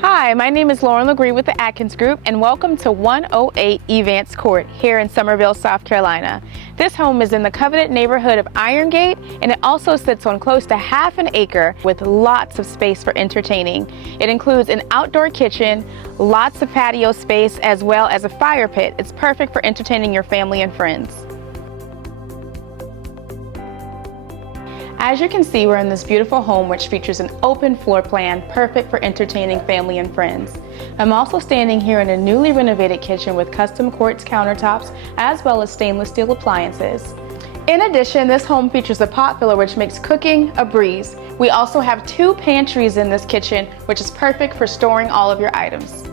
Hi, my name is Lauren LeGree with the Atkins Group, and welcome to 108 Evance Court here in Summerville, South Carolina. This home is in the coveted neighborhood of Irongate, and it also sits on close to half an acre with lots of space for entertaining. It includes an outdoor kitchen, lots of patio space, as well as a fire pit. It's perfect for entertaining your family and friends. As you can see, we're in this beautiful home which features an open floor plan, perfect for entertaining family and friends. I'm also standing here in a newly renovated kitchen with custom quartz countertops as well as stainless steel appliances. In addition, this home features a pot filler which makes cooking a breeze. We also have 2 pantries in this kitchen, which is perfect for storing all of your items.